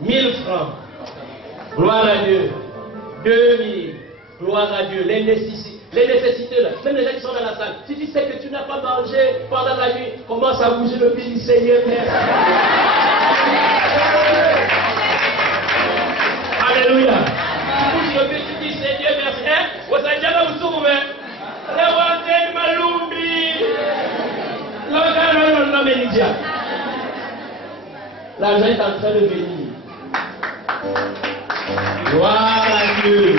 1000 francs. Gloire à Dieu. 2000. Gloire à Dieu. Les nécessités, là. Même les gens qui sont dans la salle. Si tu sais que tu n'as pas mangé pendant la nuit, commence à bouger le pied du Seigneur. Alléluia. Tu bouges le pied, tu dis Seigneur, merci. Vous avez déjà vous souvenez? L'argent est en train de venir. Gloire à Dieu.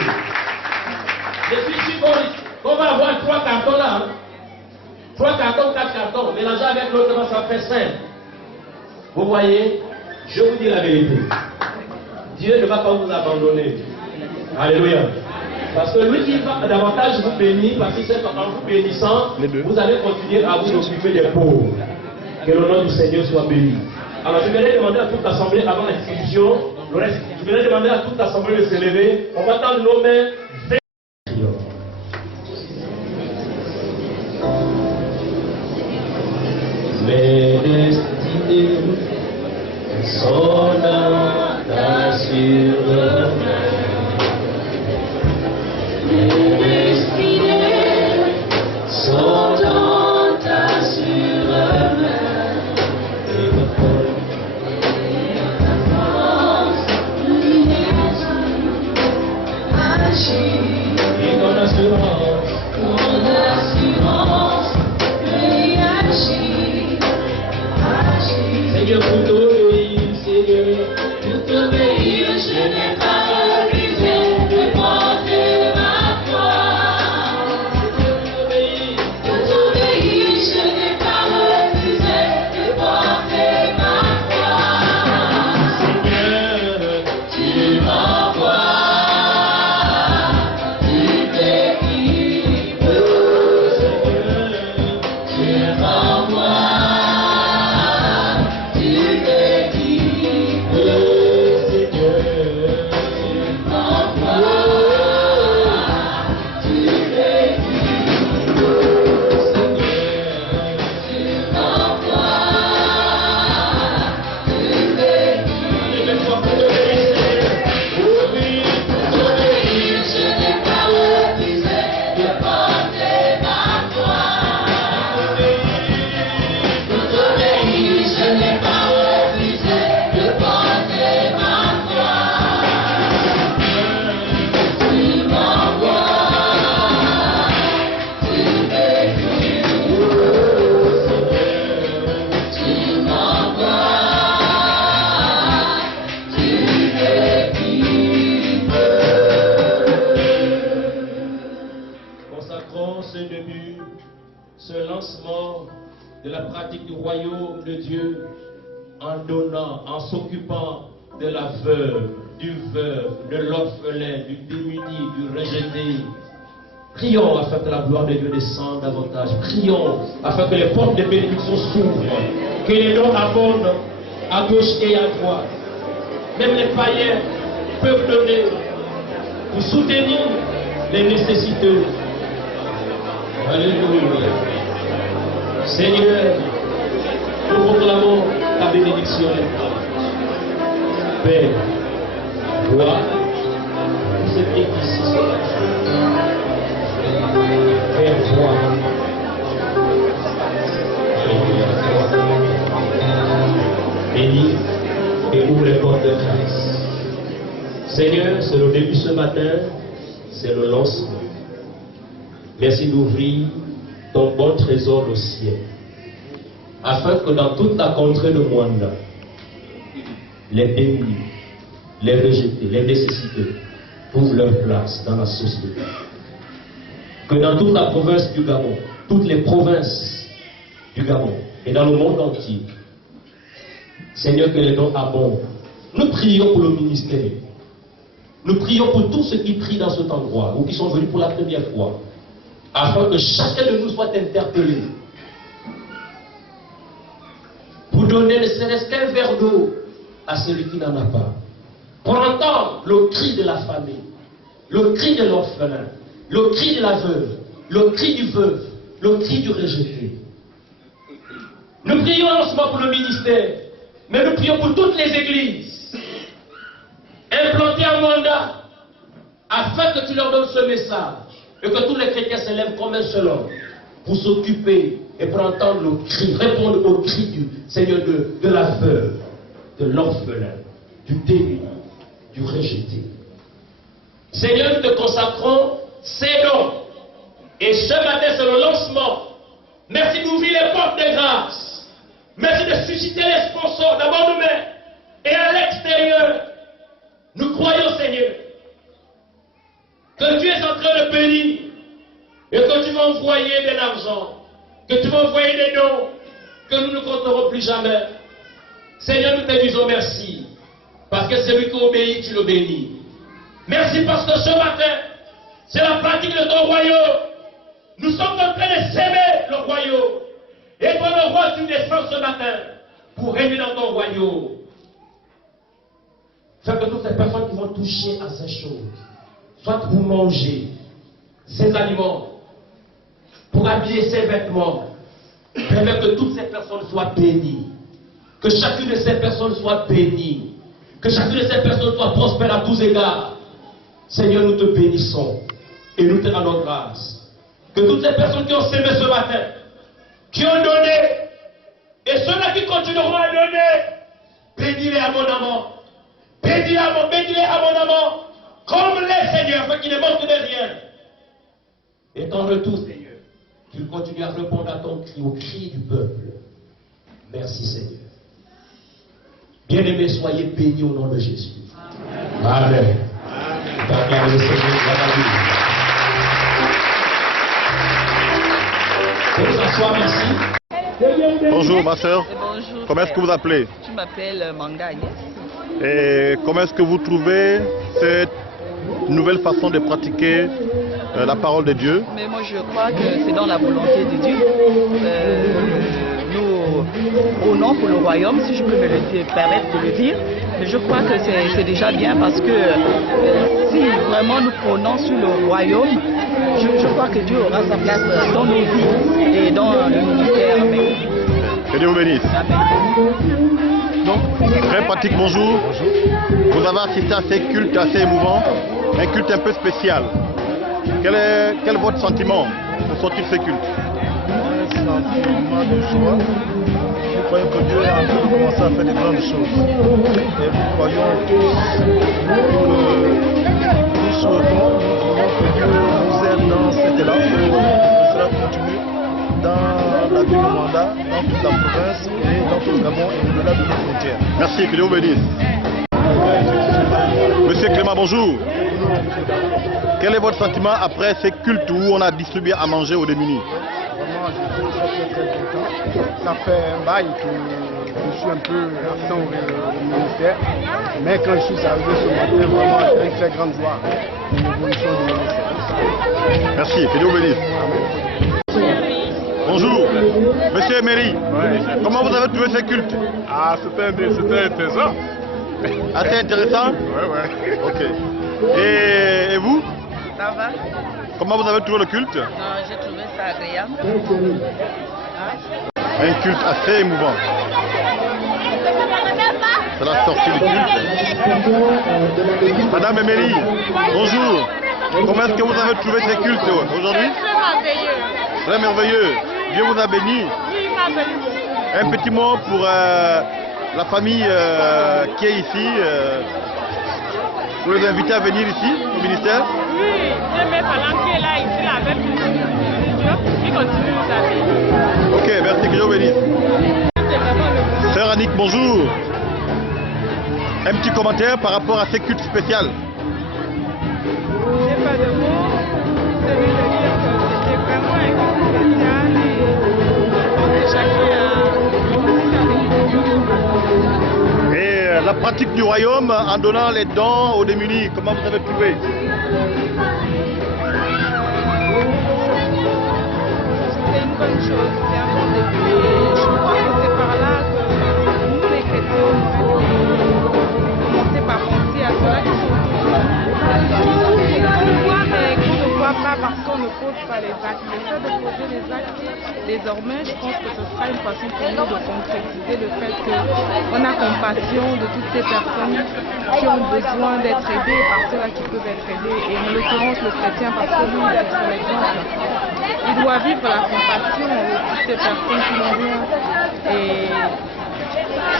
Je suis sûr qu'on va avoir 3 cartons là. Hein? 3 cartons, 4 cartons. Mélangés avec l'autre, ça fait 5. Vous voyez, je vous dis la vérité. Dieu ne va pas vous abandonner. Alléluia. Parce que lui qui va davantage vous bénir, parce que c'est en vous bénissant, vous allez continuer à vous occuper des pauvres. Que le nom du Seigneur soit béni. Alors je vais demander à toute l'assemblée avant la distribution, le reste, je vais demander à toute l'assemblée de se lever. On va tendre nos mains vers mes destinées sont dans ta sûre main. Mes destinées sont dans ta sûre main. Et ton assurance, et agis. Seigneur, pour t'obéir, Seigneur, pour t'obéir, je n'ai pas refusé de porter ma foi. Pour t'obéir, je n'ai pas refusé de porter ma foi. Seigneur, tu m'envoies. De la pratique du royaume de Dieu en donnant, en s'occupant de la veuve, du veuve, de l'orphelin, du démuni, du rejeté. Prions afin que la gloire de Dieu descende davantage. Prions afin que les portes de bénédiction s'ouvrent, que les dons abondent à gauche et à droite. Même les païens peuvent donner pour soutenir les nécessiteux. Alléluia. Seigneur, nous proclamons ta bénédiction. Père, gloire, vous êtes ici. Père, gloire. Bénis et ouvre les portes de grâce. Seigneur, c'est le début ce matin, c'est le lancement. Merci d'ouvrir ton bon trésor au ciel, afin que dans toute la contrée de Mwanda, les démunis, les rejetés, les nécessités trouvent leur place dans la société. Que dans toute la province du Gabon, toutes les provinces du Gabon et dans le monde entier, Seigneur, que les dons abondent. Nous prions pour le ministère. Nous prions pour tous ceux qui prient dans cet endroit ou qui sont venus pour la première fois, afin que chacun de nous soit interpellé pour donner ne serait-ce qu'un verre d'eau à celui qui n'en a pas, pour entendre le cri de la famille, le cri de l'orphelin, le cri de la veuve, le cri du veuve, le cri du rejeté. Nous prions non seulement pour le ministère, mais nous prions pour toutes les églises, mandat afin que tu leur donnes ce message et que tous les chrétiens s'élèvent comme un seul homme pour s'occuper et pour entendre le cri, répondre au cri du Seigneur de la veuve, de l'orphelin, du démuni, du rejeté. Seigneur, nous te consacrons ces dons. Et ce matin, c'est le lancement. Merci d'ouvrir les portes de grâce. Merci de susciter les sponsors, d'abord nous-mêmes et à l'extérieur. Nous croyons, Seigneur, que tu es en train de bénir et que tu vas envoyer de l'argent, que tu vas envoyer des dons, que nous ne compterons plus jamais. Seigneur, nous te disons merci, parce que celui qui obéit, tu le bénis. Merci parce que ce matin, c'est la pratique de ton royaume. Nous sommes en train de s'aimer le royaume. Et toi, le roi, tu descends ce matin pour régner dans ton royaume. Fait que toutes ces personnes qui vont toucher à ces choses, soit pour manger ces aliments, pour habiller ces vêtements, permet que toutes ces personnes soient bénies. Que chacune de ces personnes soit bénie. Que chacune de ces personnes soit prospère à tous égards. Seigneur, nous te bénissons et nous te rendons grâce. Que toutes ces personnes qui ont sémé ce matin, qui ont donné, et ceux-là qui continueront à donner, bénis-les abondamment. Bénis-les abondamment. Comble-les, Seigneur, afin qu'ils ne manquent de rien. Et ton retour, Seigneur, qu'il continue à répondre à ton cri, au cri du peuple. Merci, Seigneur. Bien-aimés, soyez bénis au nom de Jésus. Amen. Amen. Bonjour ma soeur. Bonjour. Comment est-ce que vous appelez? Je m'appelle Manga Agnès. Et comment est-ce que vous trouvez cette nouvelle façon de pratiquer la parole de Dieu? Mais moi je crois que c'est dans la volonté de Dieu. Nous prônons pour le royaume, si je peux me permettre de le dire. Mais je crois que c'est déjà bien parce que si vraiment nous prônons sur le royaume, je crois que Dieu aura sa place dans nos vies et dans le ministère. Que Dieu vous bénisse. Donc, très pratique, bonjour. Vous avez assisté à ces cultes assez émouvants, un culte un peu spécial. Quel est votre sentiment pour sortir de ces cultes? Un sentiment de joie. Nous croyons que Dieu est en train de commencer à faire de grandes choses. Et nous croyons tous que nous souhaitons, que Dieu nous aide dans cet élan, que cela continue dans la ville du mandat, dans toute la province et dans tout le Gabon et au-delà de nos frontières. Merci, que Dieu vous bénisse. Monsieur Clément, bonjour. Quel est votre sentiment après ces cultes où on a distribué à manger aux démunis? Vraiment, je trouve ça très content. Ça fait un bail que je suis un peu absent au ministère. Mais quand je suis arrivé ce matin, vraiment, j'ai une très grande joie de l'évolution du ministère. Merci, que Dieu vous bénisse. Bonjour, monsieur Emery. Comment vous avez trouvé ces cultes? Ah, c'était intéressant. Assez intéressant? Ouais. Ok. Et vous? Ça va? Comment vous avez trouvé le culte? Non, j'ai trouvé ça agréable. Un culte assez émouvant. C'est la sortie du culte. Madame Emery, bonjour. Comment est-ce que vous avez trouvé ces cultes aujourd'hui? Très merveilleux. Dieu vous a béni. Un petit mot pour la famille qui est ici, pour les inviter à venir ici au ministère. Oui, mes parents qui est là ici, là, avec nous, qui continue sa vie. Ok, merci, que Dieu vous bénisse. Sœur Annick, bonjour. Un petit commentaire par rapport à ces cultes spéciales. J'ai pas de mots, je vais te dire que c'était vraiment un culte spécial et chacun a... Et la pratique du royaume en donnant les dons aux démunis, comment vous avez trouvé? C'est une bonne chose, c'est un bon début et je crois que c'est par là que nous les chrétiens, commencer par penser à cela qui sont autour de nous. Qu'on ne voit mais qu'on ne voit pas parce qu'on ne pose pas les actes. Le fait de poser les actes, désormais, je pense que ce sera une façon pour nous de concrétiser le fait qu'on a compassion de toutes ces personnes qui ont besoin d'être aidées par ceux-là qui peuvent être aidés. Et en l'occurrence, le chrétien, parce que lui, il est son exemple. Il doit vivre la compassion avec toutes ces personnes qui n'ont rien. Et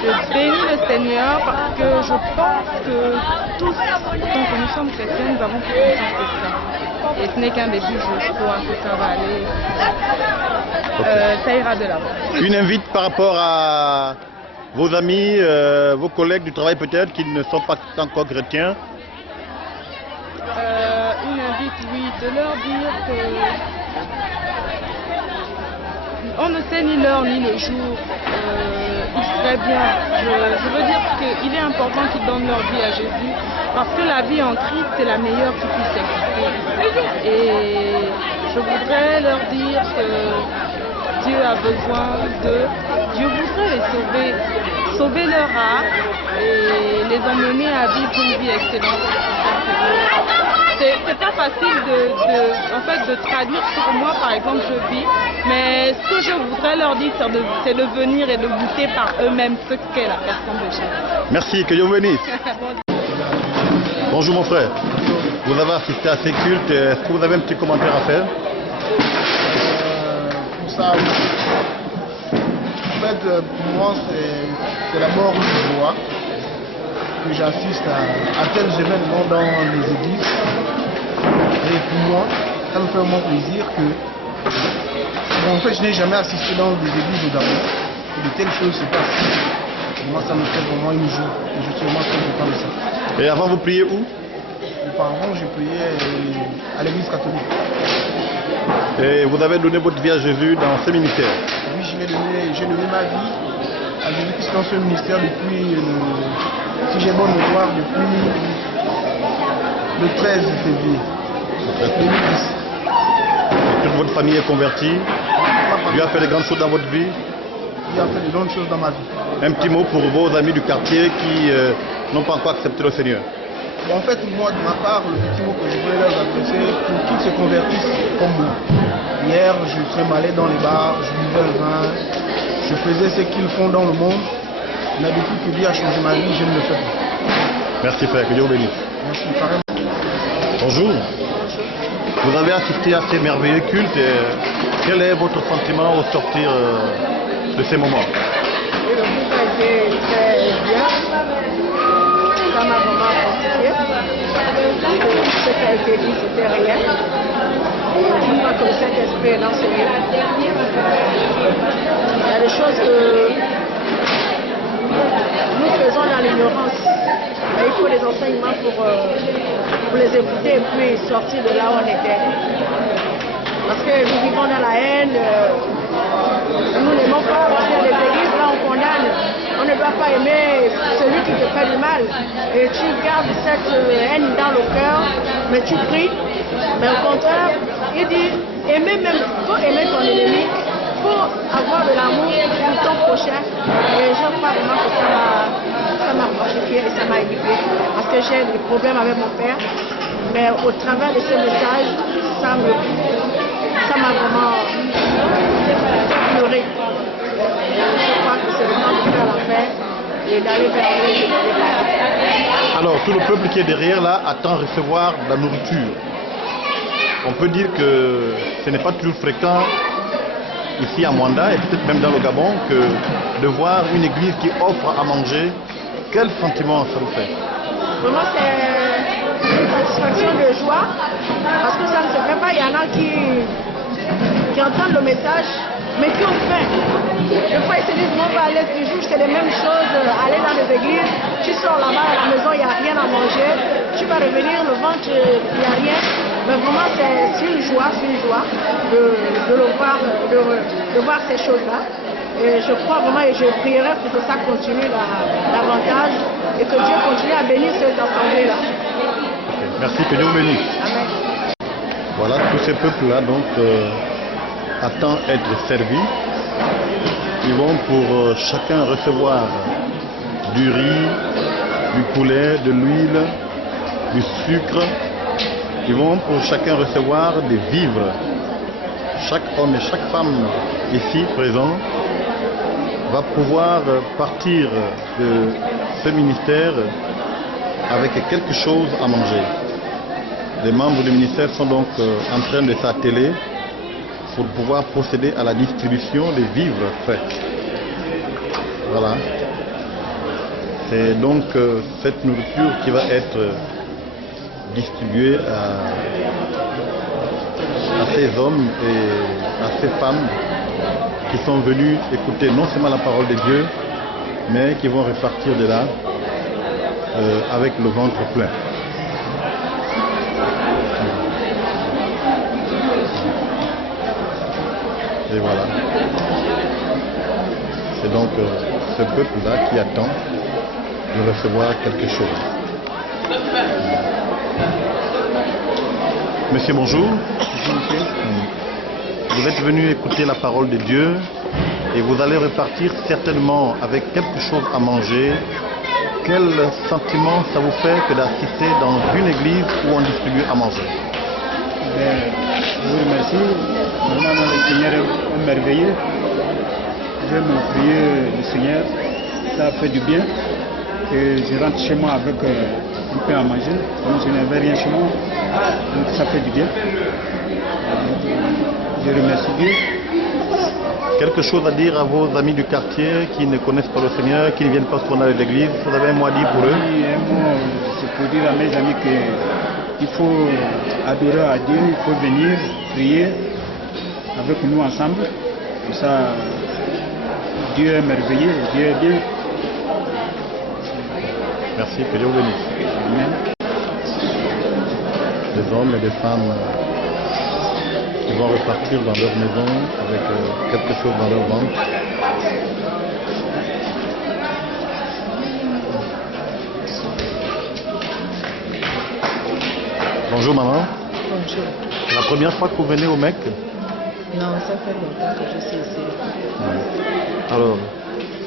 je bénis le Seigneur parce que je pense que tous, tant que nous sommes chrétiens, nous avons pris conscience de ça. Et ce n'est qu'un début, je crois que ça va aller, ça ira de l'avant. Une invite par rapport à vos amis, vos collègues du travail peut-être qui ne sont pas encore chrétiens. Une invite, oui, de leur dire que on ne sait ni l'heure ni le jour. Il serait bien, je veux dire qu'il est important qu'ils donnent leur vie à Jésus parce que la vie en Christ c'est la meilleure qui puisse exister. Et je voudrais leur dire que Dieu a besoin d'eux, Dieu voudrait les sauver leur âme et les emmener à vivre une vie excellente. C'est pas facile en fait, de traduire sur moi, par exemple, je vis, mais ce que je voudrais leur dire, c'est de venir et de goûter par eux-mêmes ce qu'est la personne de Jésus. Merci, que Dieu vous bénisse. Bonjour mon frère, vous avez assisté à ces cultes, est-ce que vous avez un petit commentaire à faire? Pour ça, oui. En fait, pour moi, c'est la mort de joie que j'assiste à tels événements dans les églises. Et pour moi, ça me fait vraiment plaisir que, bon, en fait, je n'ai jamais assisté dans des églises au Gabon, que de telles choses se passent. Et moi, ça me fait vraiment une joie. Et je suis vraiment très content de ça. Et avant, vous priez où? Auparavant, je priais à l'église catholique. Et vous avez donné votre vie à Jésus dans ce ministère? Oui, j'ai donné ma vie à Jésus-Christ dans ce ministère depuis, si j'ai bonne mémoire, depuis le 13 février 2010. Et toute votre famille est convertie? Dieu a fait de grandes choses dans votre vie? Dieu a fait de grandes choses dans ma vie. Un petit mot pour vos amis du quartier qui n'ont pas encore accepté le Seigneur. Bon, en fait, moi, de ma part, le petit mot que je voulais leur adresser, pour qu'ils se convertissent comme moi. Hier, je suis allé dans les bars, je buvais le vin, je faisais ce qu'ils font dans le monde, mais depuis que Dieu a changé ma vie, je ne le fais pas. Merci frère, que Dieu vous bénisse. Merci, pareil. Bonjour. Vous avez assisté à ces merveilleux cultes. Quel est votre sentiment au sortir de ces moments? Et le culte a été très bien. Ça m'a vraiment confié. Ce qui a été dit, c'était rien. Je crois que le Saint-Esprit est dans ce lieu. Il y a des choses que nous faisons dans l'ignorance. Mais il faut des enseignements pour les écouter et puis sortir de là où on était. Parce que nous vivons dans la haine, nous n'aimons pas rentrer dans les églises, là on condamne. On ne doit pas aimer celui qui te fait du mal. Et tu gardes cette haine dans le cœur, mais tu pries. Mais au contraire, il dit, aimer même, il faut aimer ton ennemi, il faut avoir de l'amour pour ton prochain. Et je crois vraiment que ça m'a fortifié et ça m'a équipé. Parce que j'ai des problèmes avec mon père. Mais au travers de ce message, ça m'a vraiment pleuré. Je crois que c'est le temps de faire la paix et d'aller vers lui. Alors, tout le peuple qui est derrière là attend recevoir de la nourriture. On peut dire que ce n'est pas toujours fréquent ici à Mwanda et peut-être même dans le Gabon que de voir une église qui offre à manger. Quel sentiment ça vous fait? Vraiment, c'est une satisfaction de joie parce que ça ne se fait pas. Il y en a qui entendent le message mais qui ont faim. Des fois, ils se disent, on va aller toujours, c'est les mêmes choses, aller dans les églises, tu sors là-bas à la maison, il n'y a rien à manger, tu vas revenir, le ventre, il n'y a rien. Mais vraiment, c'est une joie de le voir, de voir ces choses-là. Et je crois vraiment et je prierai pour que ça continue davantage et que Dieu continue à bénir cette assemblée-là. Merci, que Dieu vous bénisse. Amen. Voilà, tous ces peuples-là donc attendent être servis. Ils vont pour chacun recevoir du riz, du poulet, de l'huile, du sucre. Ils vont pour chacun recevoir des vivres chaque homme et chaque femme ici présent va pouvoir partir de ce ministère avec quelque chose à manger. Les membres du ministère sont donc en train de s'atteler pour pouvoir procéder à la distribution des vivres frais. Voilà. C'est donc cette nourriture qui va être distribuée à ces hommes et à ces femmes qui sont venus écouter non seulement la parole de Dieu, mais qui vont repartir de là avec le ventre plein. Et voilà. C'est donc ce peuple-là qui attend de recevoir quelque chose. Monsieur, bonjour. Bonjour, monsieur. Vous êtes venu écouter la parole de Dieu et vous allez repartir certainement avec quelque chose à manger. Quel sentiment ça vous fait que d'assister dans une église où on distribue à manger? Je vous remercie. Vraiment, le Seigneur est merveilleux. J'aime prier le Seigneur. Ça fait du bien. Et je rentre chez moi avec un peu à manger. Donc je n'avais rien chez moi. Donc ça fait du bien. Je remercie Dieu. Quelque chose à dire à vos amis du quartier qui ne connaissent pas le Seigneur, qui ne viennent pas souvent à l'église? Vous avez un mot à dire pour eux? Oui, un mot, c'est pour dire à mes amis qu'il faut adorer à Dieu, il faut venir prier avec nous ensemble. Pour ça, Dieu est merveilleux, Dieu est bien. Merci, que Dieu vous bénisse. Amen. Des hommes et des femmes qui vont repartir dans leur maison avec quelque chose dans leur ventre. Bonjour maman. Bonjour. C'est la première fois que vous venez au Mecque? Non, ça fait longtemps que je suis ici. Alors,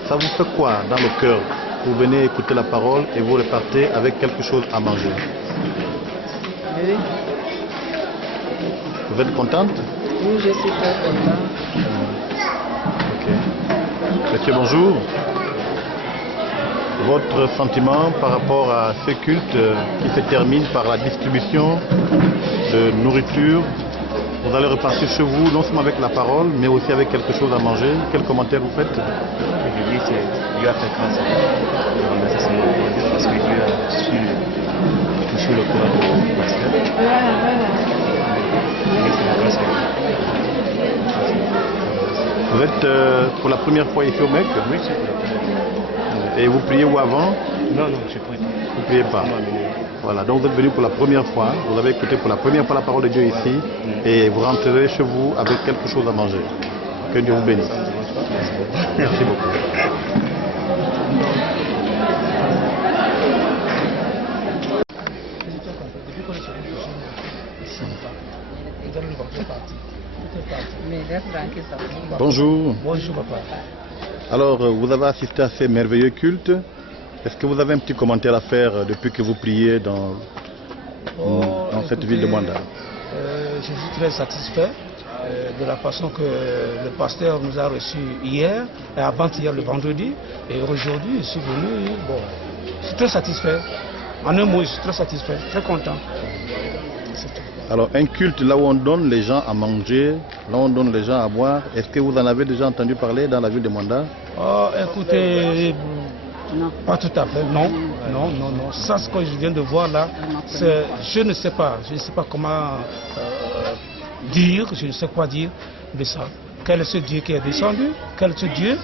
ça vous fait quoi dans le cœur? Vous venez écouter la parole et vous repartez avec quelque chose à manger. Oui. Vous êtes contente? Oui, je suis très contente. Ok. Monsieur, bonjour. Votre sentiment par rapport à ce culte qui se termine par la distribution de nourriture. Vous allez repartir chez vous non seulement avec la parole, mais aussi avec quelque chose à manger. Quel commentaire vous faites? Je dis que Dieu a fait grâce à nous. Je remercie seulement Dieu parce que Dieu a touché le cœur du pasteur. Et c'est la grâce de Dieu. Vous êtes pour la première fois ici au Mecque? Oui, c'est pour la première fois. Et vous priez où avant? Non, je prie pas. Vous ne priez pas? Voilà, donc vous êtes venu pour la première fois, vous avez écouté pour la première fois la parole de Dieu ici, et vous rentrerez chez vous avec quelque chose à manger. Que Dieu vous bénisse. Merci beaucoup. Bonjour. Bonjour papa. Alors, vous avez assisté à ces merveilleux cultes. Est-ce que vous avez un petit commentaire à faire depuis que vous priez dans cette ville de Mwanda? Je suis très satisfait de la façon que le pasteur nous a reçus hier et avant-hier le vendredi. Et aujourd'hui, je suis venu. Bon, je suis très satisfait. En un mot, je suis très satisfait, très content. Alors, un culte là où on donne les gens à manger, là où on donne les gens à boire, est-ce que vous en avez déjà entendu parler dans la ville de Mwanda? Oh, écoutez, non. Pas tout à fait, non. Ça, ce que je viens de voir là, je ne sais pas comment dire, je ne sais quoi dire de ça. Quel est ce Dieu qui est descendu? Quel est ce Dieu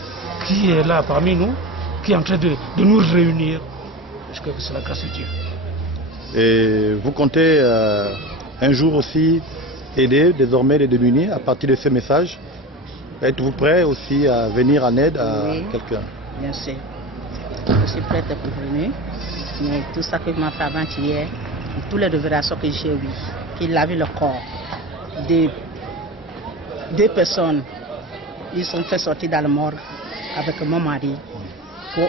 qui est là parmi nous, qui est en train de nous réunir? Je crois que c'est la grâce de Dieu. Et vous comptez un jour aussi aider désormais les démunis à partir de ce message? Êtes-vous prêt aussi à venir en aide à quelqu'un? Bien sûr. Je suis prête pour venir. Mais tout ça que m'a fait avant-hier, toutes les révélations que j'ai eues, qu'il a vu le corps de deux personnes, ils sont fait sortir dans le morgue avec mon mari.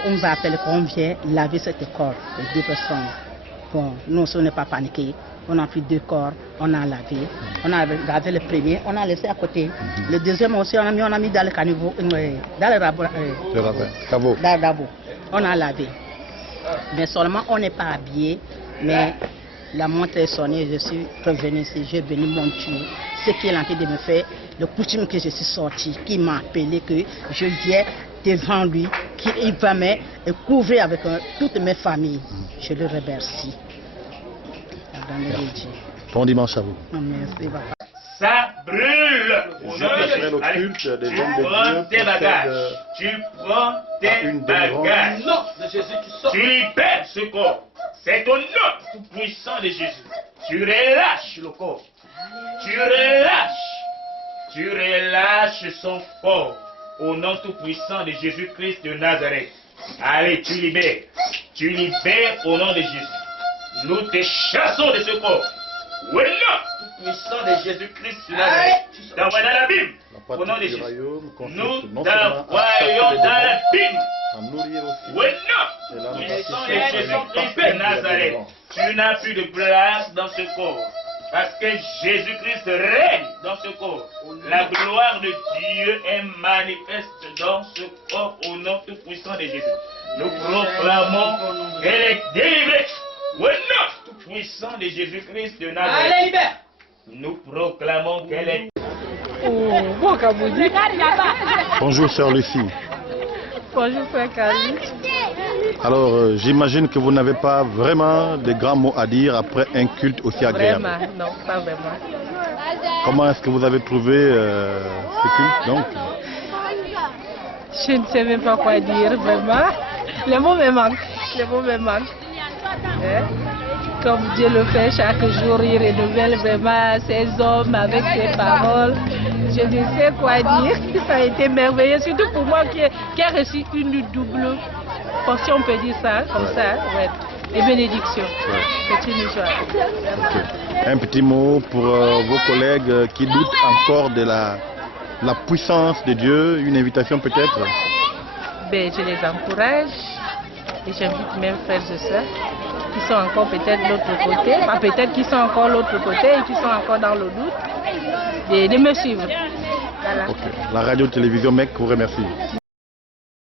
On va appeler qu'on vient laver ce corps de deux personnes. Bon, nous, on n'est pas paniqués. on a pris 2 corps, on a lavé. On a lavé le premier, on a laissé à côté. Le deuxième aussi, on a mis dans le caniveau, dans le rabot. On a lavé. Mais seulement, on n'est pas habillé. Mais la montre est sonnée, je suis revenu ici, j'ai venu monter ce qu'il est en train de me faire. Le coutume que je suis sorti, qui m'a appelé, que je viens devant lui, qu'il va me couvrir avec toutes mes familles. Je le remercie. Bon dimanche à vous. Merci, papa. Ça brûle. Allez, tu prends tes bagages. Tu prends tes bagages. Tu libères ce corps. C'est au nom tout puissant de Jésus. Tu relâches le corps. Tu relâches son corps. Au nom tout puissant de Jésus-Christ de Nazareth. Allez, tu libères. Tu libères au nom de Jésus. Nous te chassons de ce corps. Au nom tout puissant de Jésus-Christ de Nazareth. T'envoies dans l'abîme. Au nom de Jésus. Nous t'envoyons dans l'abîme. Au nom puissant de Jésus-Christ de Nazareth. Tu n'as plus de place dans ce corps. Parce que Jésus-Christ règne dans ce corps. La gloire de Dieu est manifeste dans ce corps au nom tout puissant de Jésus. Nous proclamons qu'elle est délivrée au nom tout puissant de Jésus-Christ de Nazareth. Allez, libère. Nous proclamons qu'elle est... Bonjour sœur Lucie. Bonjour frère Kali. Alors j'imagine que vous n'avez pas vraiment de grands mots à dire après un culte aussi agréable. Vraiment, non, pas vraiment. Comment est-ce que vous avez trouvé ce culte donc? Je ne sais même pas quoi dire, vraiment. Les mots me manquent. Hein? Comme Dieu le fait chaque jour, il renouvelle vraiment ses hommes avec ses paroles. Je ne sais quoi dire. Ça a été merveilleux, surtout pour moi qui a reçu une double portion, on peut dire ça, comme ça, ouais. Et bénédiction. Ouais. C'est une joie. Okay. Un petit mot pour vos collègues qui doutent encore de la puissance de Dieu, une invitation peut-être? Ben, je les encourage et j'invite même frères et sœurs qui sont encore peut-être de l'autre côté, enfin, peut-être qui sont encore de l'autre côté et qui sont encore dans le doute, de me suivre. Voilà. Okay. La radio-télévision MEC vous remercie.